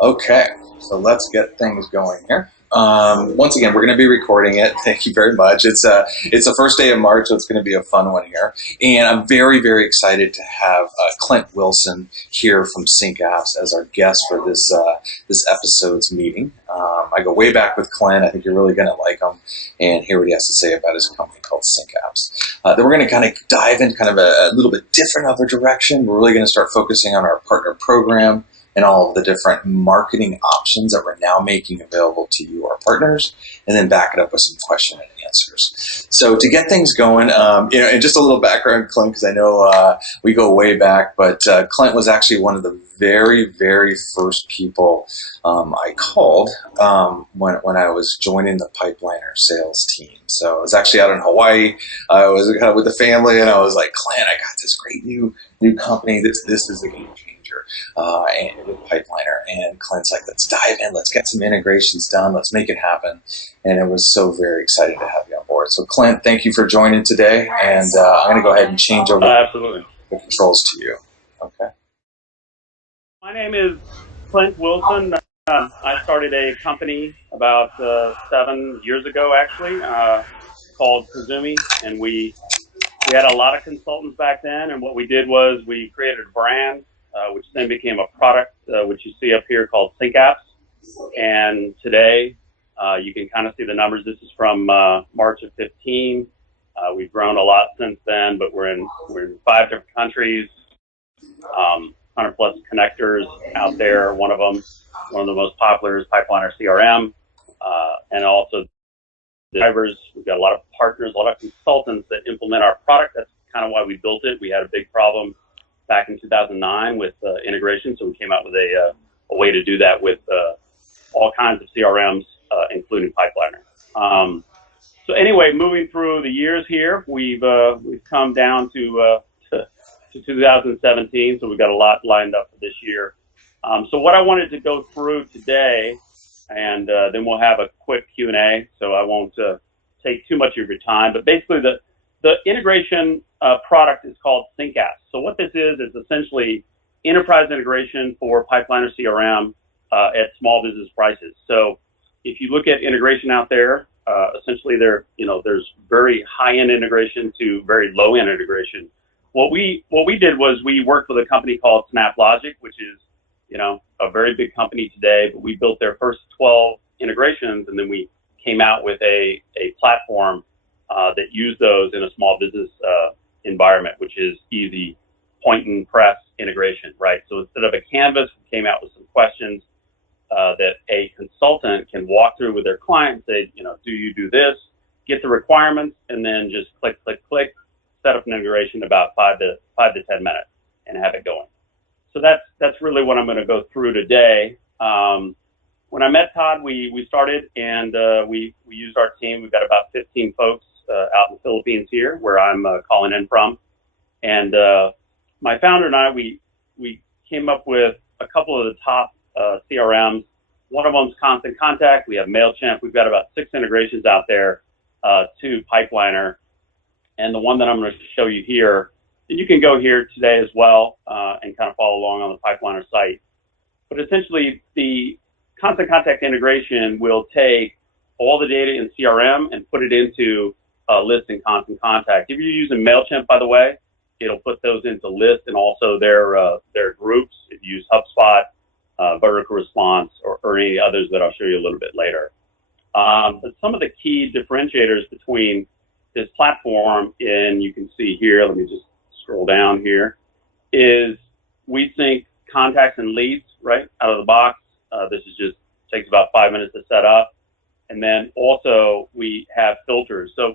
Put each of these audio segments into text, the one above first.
Okay, so let's get things going here. Once again, we're going to be recording it. Thank you very much. It's the first day of March, so it's going to be a fun one here. And I'm very, very excited to have Clint Wilson here from SyncApps as our guest for this episode's meeting. I go way back with Clint. I think you're really going to like him and hear what he has to say about his company called SyncApps. Then we're going to kind of dive in kind of a little bit different of a direction. We're really going to start focusing on our partner program and all of the different marketing options that we're now making available to you, our partners, and then back it up with some question and answers. So to get things going, and just a little background, Clint, because I know we go way back, but Clint was actually one of the very, very first people I called when I was joining the Pipeliner sales team. So I was actually out in Hawaii. I was kind of with the family, and I was like, Clint, I got this great new company. This is a game changer. And with Pipeliner, and Clint's like, let's dive in, let's get some integrations done, let's make it happen. And it was so very exciting to have you on board. So Clint, thank you for joining today, and I'm going to go ahead and change over Absolutely. the controls to you. Okay. My name is Clint Wilson. I started a company about 7 years ago, actually, called Cazoomi, and we had a lot of consultants back then, and what we did was we created a brand, which then became a product, which you see up here called SyncApps. And today, you can kind of see the numbers. This is from March of 15. We've grown a lot since then, but we're in 5 different countries, 100 plus connectors out there. One of the most popular is Pipeliner CRM, and also the drivers. We've got a lot of partners, a lot of consultants that implement our product. That's kind of why we built it. We had a big problem back in 2009 with integration, so we came out with a way to do that with all kinds of CRMs, including Pipeliner. So anyway, moving through the years here, we've come down to 2017, so we've got a lot lined up for this year. So what I wanted to go through today, and then we'll have a quick Q&A, so I won't take too much of your time, but basically the integration product is called SyncApps. So what this is essentially enterprise integration for Pipeliner CRM at small business prices. So if you look at integration out there, essentially there's very high-end integration to very low-end integration. What we did was we worked with a company called SnapLogic, which is a very big company today, but we built their first 12 integrations, and then we came out with a platform that used those in a small business environment, which is easy point and press integration, right? So instead of a canvas, we came out with some questions that a consultant can walk through with their client and say, do you do this? Get the requirements, and then just click, click, click, set up an integration in about 5 to 10 minutes and have it going. So that's really what I'm going to go through today. When I met Todd, we started, and we used our team. We've got about 15 folks out in the Philippines here, where I'm calling in from. And my founder and I, we came up with a couple of the top CRMs. One of them is Constant Contact. We have Mailchimp. We've got about 6 integrations out there to Pipeliner. And the one that I'm going to show you here, and you can go here today as well and kind of follow along on the Pipeliner site. But essentially, the Constant Contact integration will take all the data in CRM and put it into List and Constant Contact. If you're using Mailchimp, by the way, it'll put those into List and also their groups. If you use HubSpot, Vertical Response, or any others that I'll show you a little bit later. But some of the key differentiators between this platform, and you can see here, let me just scroll down here, is we sync contacts and leads right out of the box. This is just takes about 5 minutes to set up. And then also we have filters. So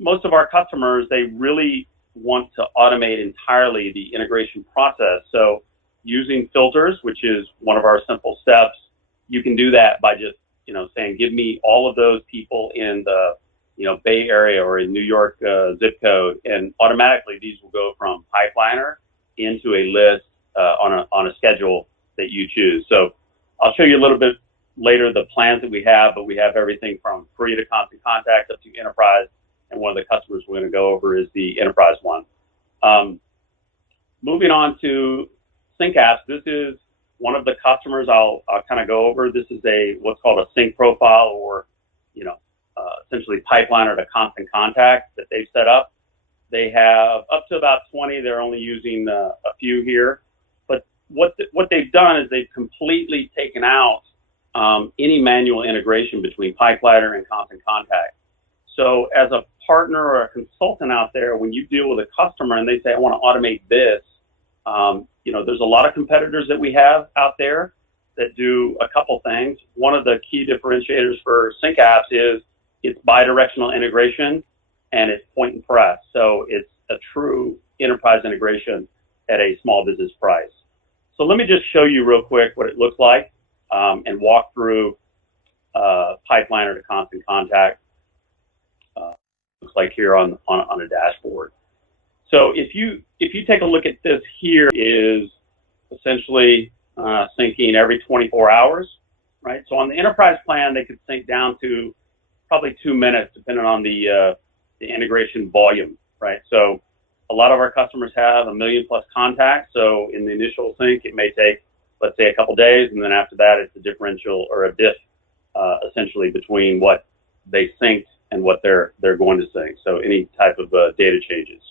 most of our customers, they really want to automate entirely the integration process. So using filters, which is one of our simple steps, you can do that by just saying, give me all of those people in the Bay Area or in New York zip code, and automatically these will go from Pipeliner into a list on a schedule that you choose. So I'll show you a little bit later the plans that we have, but we have everything from free to Constant Contact up to enterprise, and one of the customers we're going to go over is the enterprise one. Moving on to SyncApps, this is one of the customers I'll kind of go over. This is what's called a sync profile, or essentially Pipeliner to constant contact that they've set up. They have up to about 20. They're only using a few here. But what they've done is they've completely taken out any manual integration between Pipeliner and constant contact. So as a partner or a consultant out there, when you deal with a customer and they say, I want to automate this, there's a lot of competitors that we have out there that do a couple things. One of the key differentiators for SyncApps is it's bidirectional integration and it's point and press. So it's a true enterprise integration at a small business price. So let me just show you real quick what it looks like and walk through Pipeliner to constant contact. Looks like here on a dashboard. So if you take a look at this, here is essentially syncing every 24 hours, right? So on the enterprise plan, they could sync down to probably 2 minutes, depending on the integration volume, right? So a lot of our customers have 1 million plus contacts. So in the initial sync, it may take, let's say, a couple days, and then after that, it's a differential or a diff, essentially between what they synced and what they're going to sync. So any type of data changes.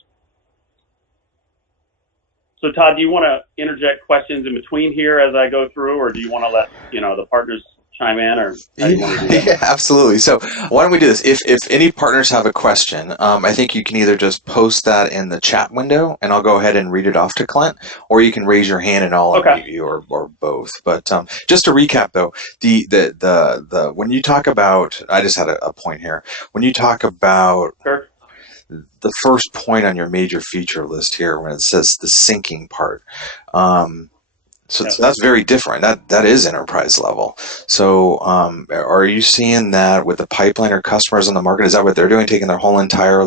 So Todd, do you want to interject questions in between here as I go through, or do you want to let the partners chime in, or how do you want to do that? Yeah, absolutely. So why don't we do this? If any partners have a question, I think you can either just post that in the chat window, and I'll go ahead and read it off to Clint, or you can raise your hand and I'll unmute you, or both. But just to recap, though, the when you talk about, I just had a point here. When you talk about the first point on your major feature list here, when it says the syncing part. So that's very different. That is enterprise level. So are you seeing that with the Pipeliner customers on the market? Is that what they're doing, taking their whole entire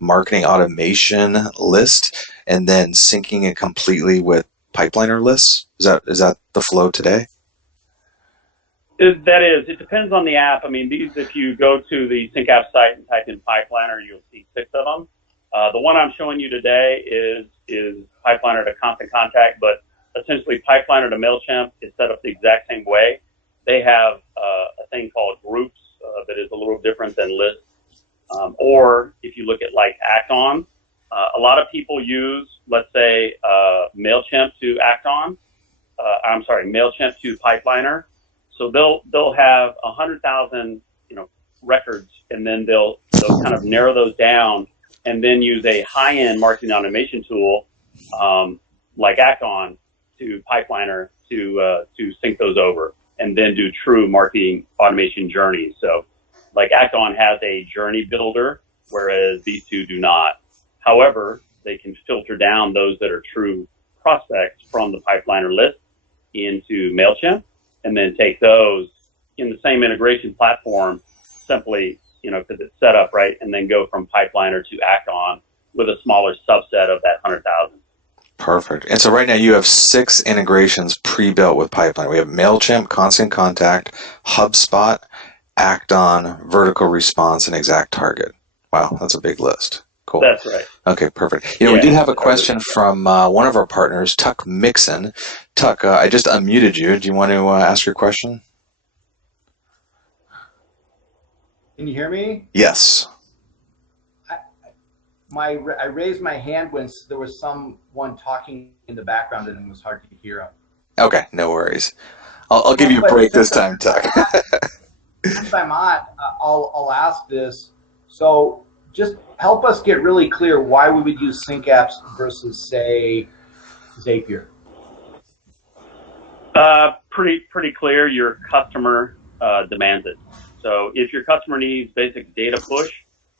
marketing automation list and then syncing it completely with Pipeliner lists? Is that the flow today? That is. It depends on the app. I mean, if you go to the SyncApps site and type in Pipeliner, you'll see 6 of them. The one I'm showing you today is Pipeliner to constant contact, but essentially Pipeliner to Mailchimp is set up the exact same way. They have a thing called groups that is a little different than lists. Or if you look at Act On, a lot of people use, let's say, Mailchimp to Act On. Mailchimp to Pipeliner. So they'll have 100,000 records, and then they'll kind of narrow those down, and then use a high-end marketing automation tool like Act On to Pipeliner to sync those over, and then do true marketing automation journeys. So Act On has a journey builder, whereas these two do not. However, they can filter down those that are true prospects from the Pipeliner list into Mailchimp, and then take those in the same integration platform, simply, because it's set up right, and then go from Pipeliner to Act On with a smaller subset of that 100,000. Perfect. And so right now you have 6 integrations pre-built with Pipeliner. We have Mailchimp, Constant Contact, HubSpot, Act On, Vertical Response, and Exact Target. Wow, that's a big list. Cool. That's right. Okay, perfect. We did have a question from one of our partners, Tuck Mixon. Tuck, I just unmuted you. Do you want to ask your question? Can you hear me? Yes. I raised my hand when there was someone talking in the background and it was hard to hear them. Okay, no worries. I'll give you a break this time, Tuck. Since I'm on, I'll ask this. So just help us get really clear why we would use SyncApps versus, say, Zapier. Pretty clear. Your customer demands it. So if your customer needs basic data push,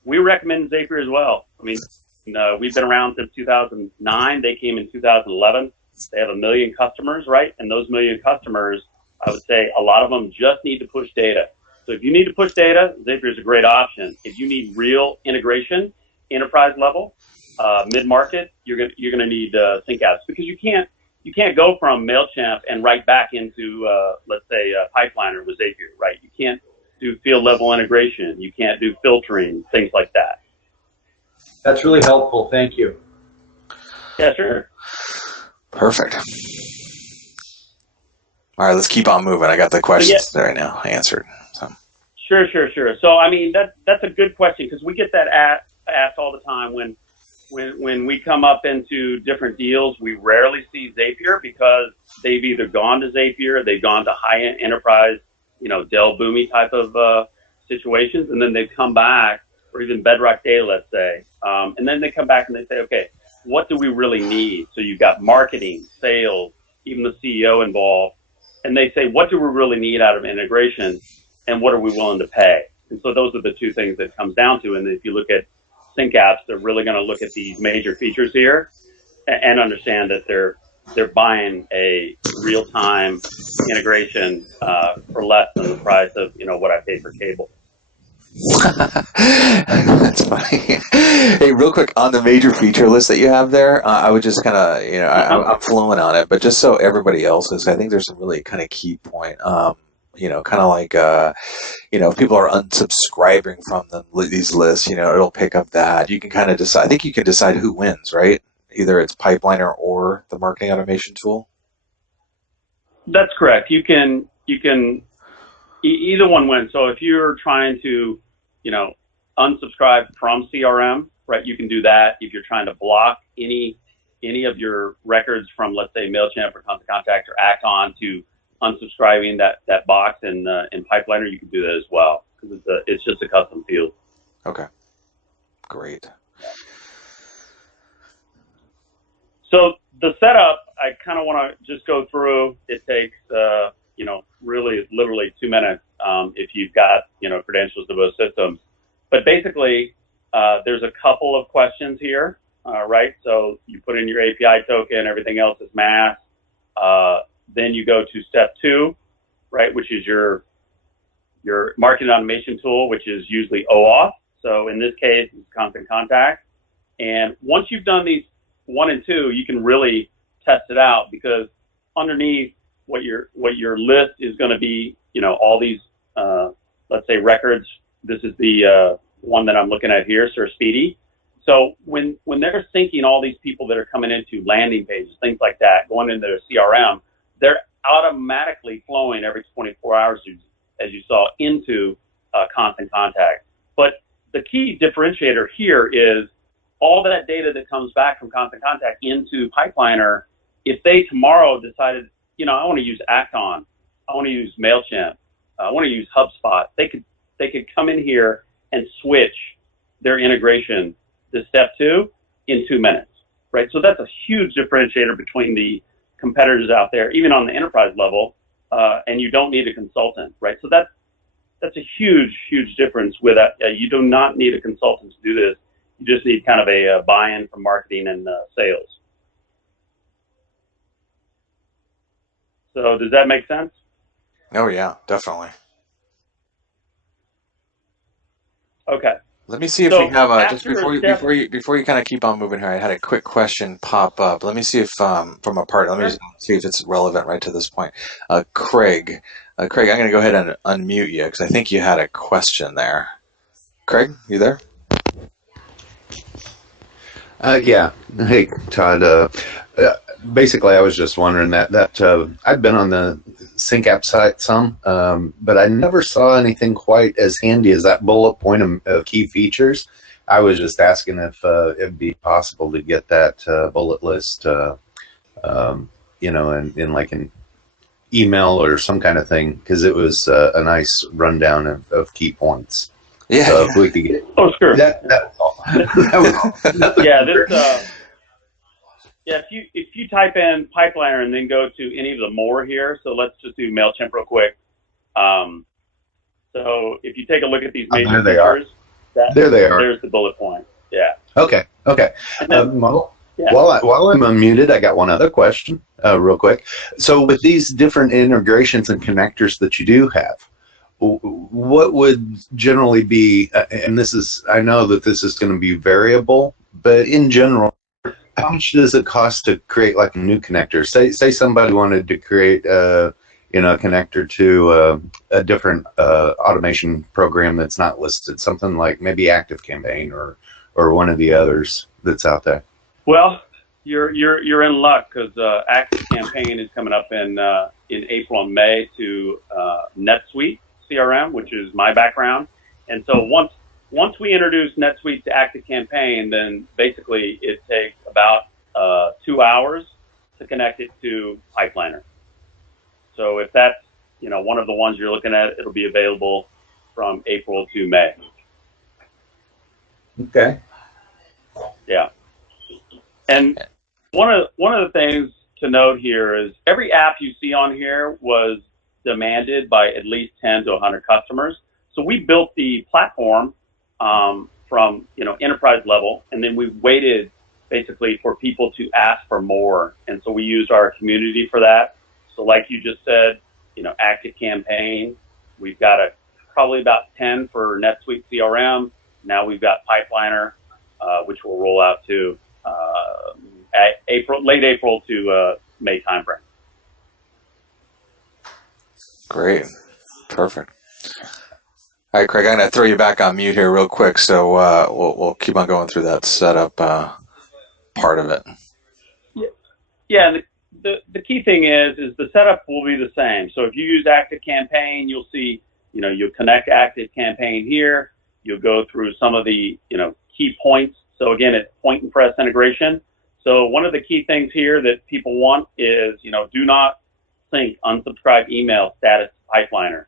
we recommend Zapier as well. I mean, we've been around since 2009. They came in 2011. They have 1 million customers, right? And those 1 million customers, I would say a lot of them just need to push data. So if you need to push data, Zapier is a great option. If you need real integration, enterprise level, mid-market, you're gonna need SyncApps, because you can't go from Mailchimp and right back into let's say Pipeliner with Zapier, right? You can't do field level integration. You can't do filtering, things like that. That's really helpful. Thank you. Yeah, sure. Perfect. All right, let's keep on moving. I got the So, questions there now answered. So. sure. So, I mean, that's a good question because we get that asked all the time when we come up into different deals. We rarely see Zapier because they've either gone to Zapier, they've gone to high-end enterprise, Dell Boomi type of situations, and then they've come back, or even Bedrock Data, let's say, and then they come back and they say, okay, what do we really need? So you've got marketing, sales, even the CEO involved, and they say, what do we really need out of integration, and what are we willing to pay? And so those are the two things that it comes down to. And if you look at SyncApps, they're really going to look at these major features here and understand that they're buying a real-time integration for less than the price of what I pay for cable. That's funny. Hey, real quick, on the major feature list that you have there, I would just kind of, I'm flowing on it, but just so everybody else is, I think there's some really kind of key point. Kind of like, if people are unsubscribing from these lists, it'll pick up that. You can kind of decide, I think you can decide who wins, right? Either it's Pipeliner or the marketing automation tool. That's correct. You can either one wins. So if you're trying to, unsubscribe from CRM, right, you can do that. If you're trying to block any of your records from, let's say, Mailchimp or Constant Contact or Act-On to unsubscribing that box in Pipeliner, you can do that as well because it's just a custom field. Okay, great. So the setup, I kind of want to just go through. It takes, really literally 2 minutes if you've got, credentials to both systems. But basically, there's a couple of questions here, right? So you put in your API token, everything else is masked. Then you go to step 2, right, which is your marketing automation tool, which is usually OAuth. So in this case, it's Constant Contact. And once you've done these 1 and 2, you can really test it out because underneath what your list is going to be, all these, let's say, records. This is the one that I'm looking at here, Sir Speedy. So when they're syncing all these people that are coming into landing pages, things like that, going into their CRM, they're automatically flowing every 24 hours, as you saw, into Constant Contact. But the key differentiator here is all that data that comes back from Constant Contact into Pipeliner. If they tomorrow decided, I want to use Act-On, I want to use Mailchimp, I want to use HubSpot, they could come in here and switch their integration to step 2 in 2 minutes, right? So that's a huge differentiator between the competitors out there, even on the enterprise level, and you don't need a consultant, right? So that's a huge difference with that. You do not need a consultant to do this. You just need kind of a buy-in from marketing and sales. So does that make sense? Oh yeah, definitely. Okay. Let me see if we have just before you kind of keep on moving here. I had a quick question pop up. Let me see if from a partner. Let me see if it's relevant right to this point. Craig, I'm going to go ahead and unmute you because I think you had a question there. Craig, you there? Yeah. Hey, Todd. Basically, I was just wondering that I've been on the SyncApps site some, but I never saw anything quite as handy as that bullet point of key features. I was just asking if it'd be possible to get that bullet list, in like an email or some kind of thing, because it was a nice rundown of key points. Yeah. So if we could get sure. That was all. That was all. Yeah. If you type in Pipeliner and then go to any of the more here, so let's just do Mailchimp real quick. So if you take a look at these major features, there they are. There's the bullet point. Yeah. Okay. Then, While I'm unmuted, I got one other question, real quick. So with these different integrations and connectors that you do have, what would generally be, and I know that this is going to be variable, but in general, how much does it cost to create like a new connector? Say somebody wanted to create a connector to a different automation program that's not listed, something like maybe ActiveCampaign or one of the others that's out there. Well, You're in luck because Active Campaign is coming up in April and May to NetSuite CRM, which is my background. And so once we introduce NetSuite to Active Campaign, then basically it takes about 2 hours to connect it to Pipeliner. So if that's one of the ones you're looking at, it'll be available from April to May. Okay. Yeah. And one of the things to note here is every app you see on here was demanded by at least 10 to 100 customers. So we built the platform from enterprise level, and then we waited basically for people to ask for more. And so we used our community for that. So like you just said, Active Campaign, we've got probably about 10 for NetSuite CRM. Now we've got Pipeliner, which will roll out to late April to May timeframe. Great. Perfect. All right, Craig, I'm going to throw you back on mute here real quick, so we'll keep on going through that setup part of it. Yeah, the key thing is the setup will be the same. So if you use Active Campaign, you'll see, you'll connect Active Campaign here. You'll go through some of the, key points. So again, it's point and press integration. So one of the key things here that people want is, do not sync unsubscribed email status to Pipeliner.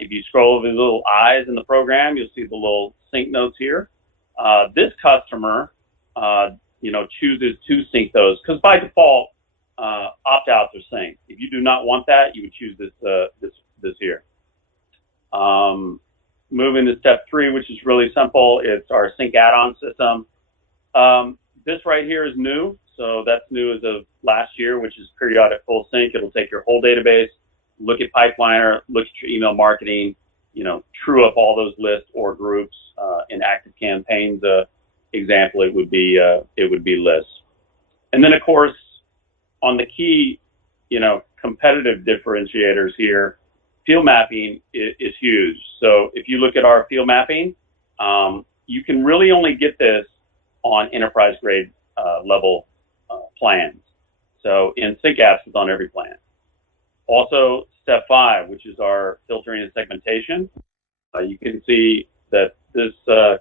If you scroll over the little eyes in the program, you'll see the little sync notes here. This customer, chooses to sync those because by default, opt-outs are synced. If you do not want that, you would choose this here. Moving to step 3, which is really simple. It's our sync add-on system. This right here is new. So that's new as of last year, which is periodic full sync. It'll take your whole database, look at Pipeliner, look at your email marketing, true up all those lists or groups. In Active Campaign's example, it would be lists. And then of course, on the key, competitive differentiators here, field mapping is huge. So if you look at our field mapping, you can really only get this on enterprise grade level plans. So in SyncApps, it's on every plan. Also, step 5, which is our filtering and segmentation. You can see that this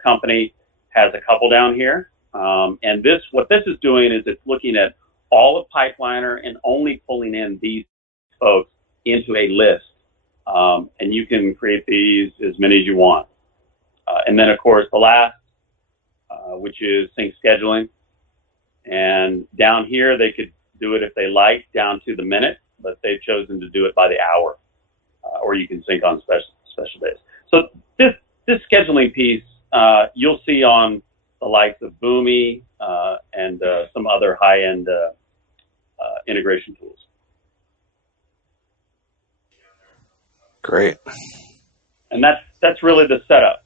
company has a couple down here. And what this is doing is it's looking at all of Pipeliner and only pulling in these folks into a list. And you can create these as many as you want. And then, of course, the last, which is sync scheduling. And down here, they could do it if they like, down to the minute, but they've chosen to do it by the hour. Or you can sync on special days. So this scheduling piece, you'll see on the likes of Boomi and some other high-end integration tools. Great. And that's really the setup.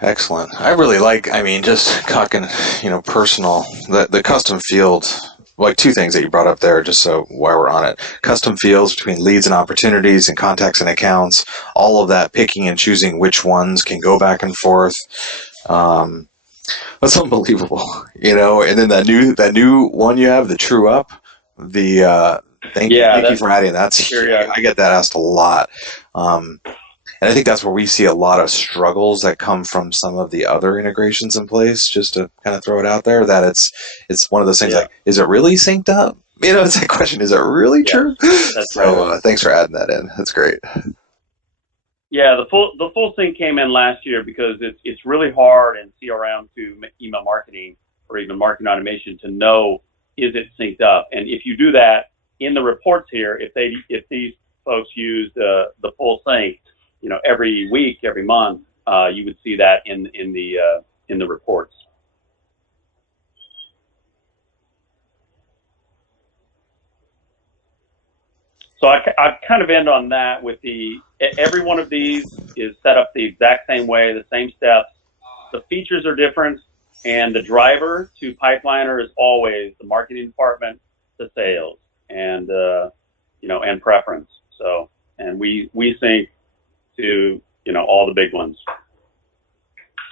Excellent. I really like, just talking, personal, the custom field, like 2 things that you brought up there, just so while we're on it. Custom fields between leads and opportunities and contacts and accounts, all of that, picking and choosing which ones can go back and forth. That's unbelievable, and then that new one you have, the true up, thank you for adding that. I get that asked a lot. And I think that's where we see a lot of struggles that come from some of the other integrations in place, just to kind of throw it out there, that it's one of those things like, is it really synced up? It's that question, is it really true? That's so right. Thanks for adding that in. That's great. Yeah, the full sync came in last year because it's really hard in CRM to email marketing or even marketing automation to know, is it synced up? And if you do that in the reports here, if these folks use the full sync, every week, every month, you would see that in the reports. So I kind of end on that with every one of these is set up the exact same way, the same steps. The features are different, and the driver to Pipeliner is always the marketing department, the sales, and and preference. So, and we sync to all the big ones.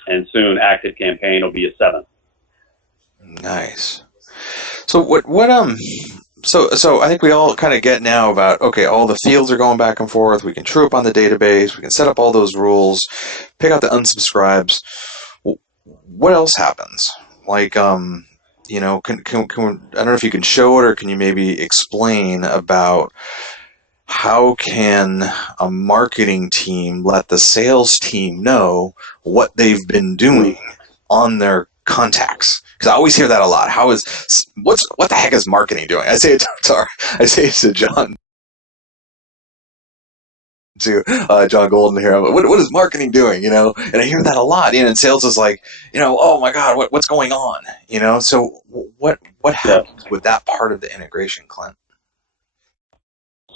and soon ActiveCampaign will be a 7. Nice. So so I think we all kind of get now about, okay, all the fields are going back and forth. We can true up on the database. We can set up all those rules, pick out the unsubscribes. What else happens? Like, you know, can I don't know if you can show it, or can you maybe explain about how can a marketing team let the sales team know what they've been doing on their contacts? Because I always hear that a lot. What the heck is marketing doing? I say it to John John Golden here. What is marketing doing? You know, and I hear that a lot. You know, and sales is like, you know, oh my God, what's going on? You know, so what happens with that part of the integration, Clint?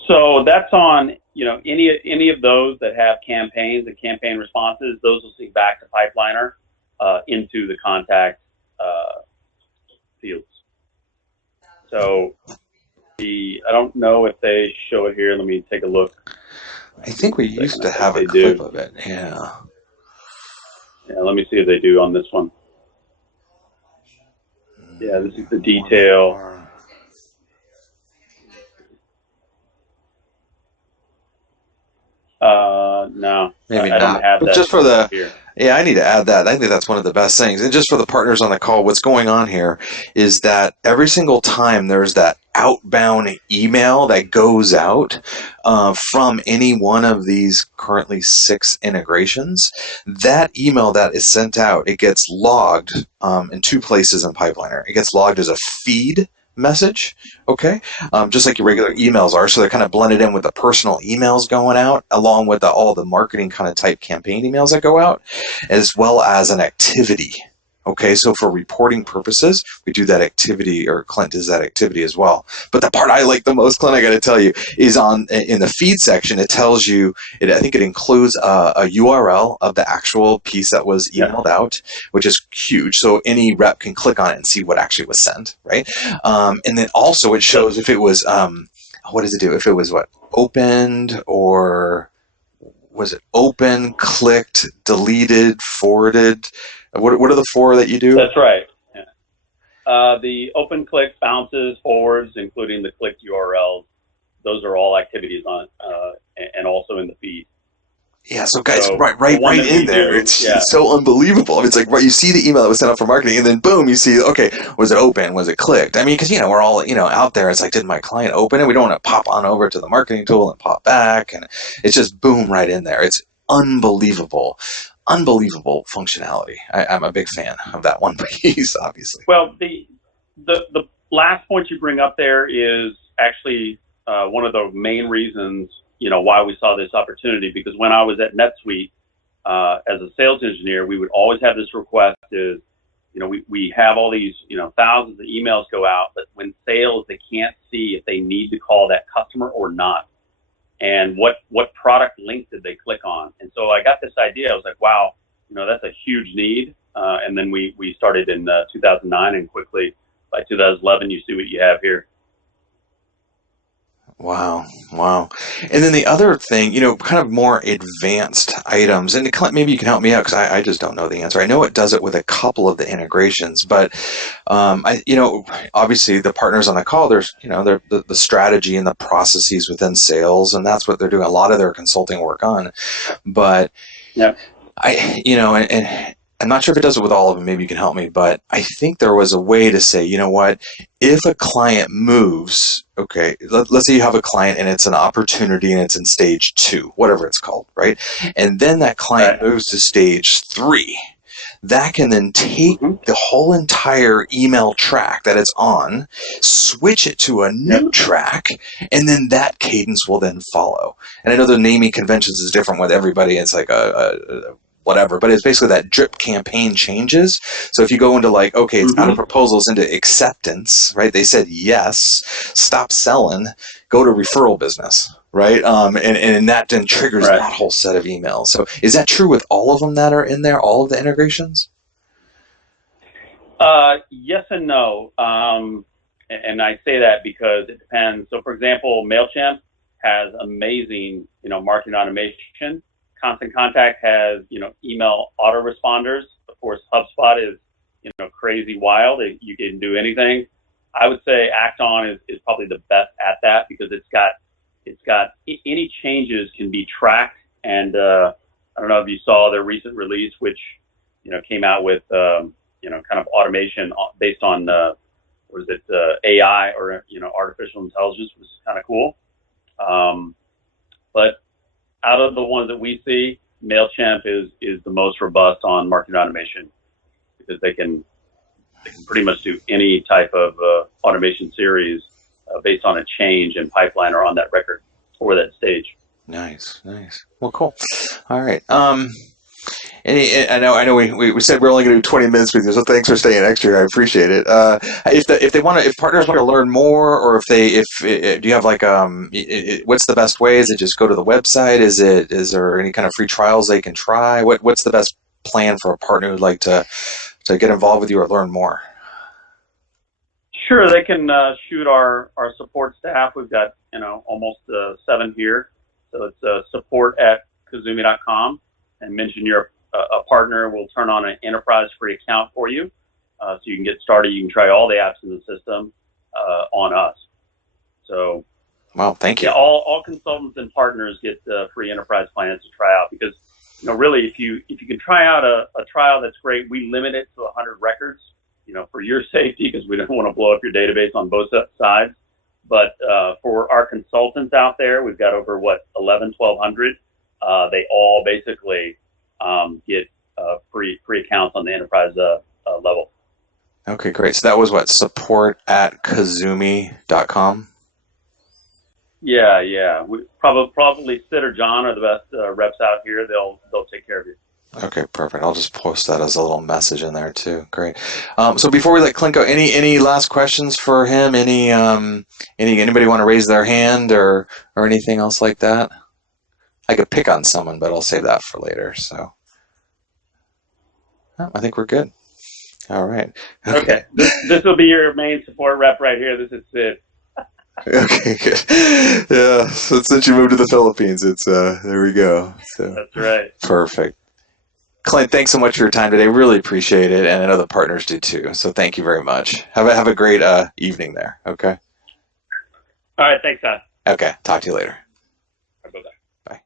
So that's on, you know, any of those that have campaigns and campaign responses. Those will sync back to Pipeliner into the contact fields. So I don't know if they show it here. Let me take a look. I think we used to have a clip of it. Yeah. Yeah, let me see if they do on this one. Yeah, this is the detail. No, maybe I not. don't have that. Just for the here. Yeah, I need to add that. I think that's one of the best things. And just for the partners on the call, what's going on here is that every single time there's that outbound email that goes out from any one of these currently 6 integrations, that email that is sent out, it gets logged in 2 places in Pipeliner. It gets logged as a feed message, okay, just like your regular emails are. So they're kind of blended in with the personal emails going out, along with all the marketing kind of type campaign emails that go out, as well as an activity. Okay, so for reporting purposes, we do that activity, or Clint does that activity as well. But the part I like the most, Clint, I got to tell you, is in the feed section. It tells you, I think it includes a URL of the actual piece that was emailed out, which is huge. So any rep can click on it and see what actually was sent, right? And then also it shows if it was, what does it do? If it was opened, or was it open, clicked, deleted, forwarded? What are the 4 that you do? That's right. Yeah. The open, click, bounces, forwards, including the clicked URLs. Those are all activities on, and also in the feed. Yeah, so guys, right in there, it's so unbelievable. It's like, right, you see the email that was sent out for marketing, and then boom, you see, okay, was it open? Was it clicked? I mean, because, you know, we're all, you know, out there. It's like, did my client open it? We don't want to pop on over to the marketing tool and pop back, and it's just boom right in there. It's unbelievable functionality. I'm a big fan of that one piece, obviously. Well, the last point you bring up there is actually one of the main reasons, you know, why we saw this opportunity. Because when I was at NetSuite as a sales engineer, we would always have this request: is, you know, we have all these, you know, thousands of emails go out, but when sales, they can't see if they need to call that customer or not. And what product link did they click on? And so I got this idea. I was like, wow, you know, that's a huge need. And then we started in 2009, and quickly by 2011, you see what you have here. Wow. And then the other thing, you know, kind of more advanced items, and maybe you can help me out, because I just don't know the answer. I know it does it with a couple of the integrations, but you know, obviously the partners on the call, there's, you know, the strategy and the processes within sales, and that's what they're doing a lot of their consulting work on. But yeah, you know, and I'm not sure if it does it with all of them. Maybe you can help me, but I think there was a way to say, you know what, if a client moves, okay, let's say you have a client and it's an opportunity and it's in stage 2, whatever it's called, right? And then that client moves to stage 3. That can then take the whole entire email track that it's on, switch it to a new track, and then that cadence will then follow. And I know the naming conventions is different with everybody. It's like a whatever, but it's basically that drip campaign changes. So if you go into like, okay, it's out of proposals into acceptance, right? They said yes, stop selling, go to referral business, right? And that then triggers that whole set of emails. So is that true with all of them that are in there, all of the integrations? Yes and no. And I say that because it depends. So for example, Mailchimp has amazing, you know, marketing automation. Constant Contact has, you know, email autoresponders, Salesforce HubSpot is, crazy wild. You can do anything. I would say Acton is probably the best at that because it's got any changes can be tracked. And I don't know if you saw their recent release, which came out with kind of automation based on AI or artificial intelligence, which is kind of cool. But out of the ones that we see, Mailchimp is the most robust on marketing automation because they can pretty much do any type of automation series based on a change in pipeline or on that record or that stage. Nice. Well, cool. All right. I know we said we're only going to do 20 minutes with you, so thanks for staying extra. I appreciate it. If partners want to learn more, or do you have what's the best way? Is it just go to the website? Is there any kind of free trials they can try? What's the best plan for a partner who'd like to get involved with you or learn more? Sure, they can shoot our support staff. We've got almost 7 here, so it's support@Cazoomi.com, and mention you're a partner. We'll turn on an enterprise free account for you, so you can get started. You can try all the apps in the system on us. So, wow, thank you. Yeah, all consultants and partners get free enterprise plans to try out because really if you can try out a trial, that's great. We limit it to 100 records, for your safety because we don't want to blow up your database on both sides. But for our consultants out there, we've got over 1,200. They all basically get free accounts on the enterprise level. Okay, great. So that was support@Cazoomi.com. Yeah. We probably Sid or John are the best reps out here. They'll take care of you. Okay, perfect. I'll just post that as a little message in there too. Great. So before we let Clint go, any last questions for him? Anybody want to raise their hand or anything else like that? I could pick on someone, but I'll save that for later. So I think we're good. All right. Okay. This will be your main support rep right here. This is Sid. Okay, good. Yeah. So since you moved to the Philippines, it's there we go. So that's right. Perfect. Clint, thanks so much for your time today. Really appreciate it, and I know the partners do too. So thank you very much. Have a great evening there. Okay. All right. Thanks, Todd. Okay. Talk to you later. Bye-bye. Bye.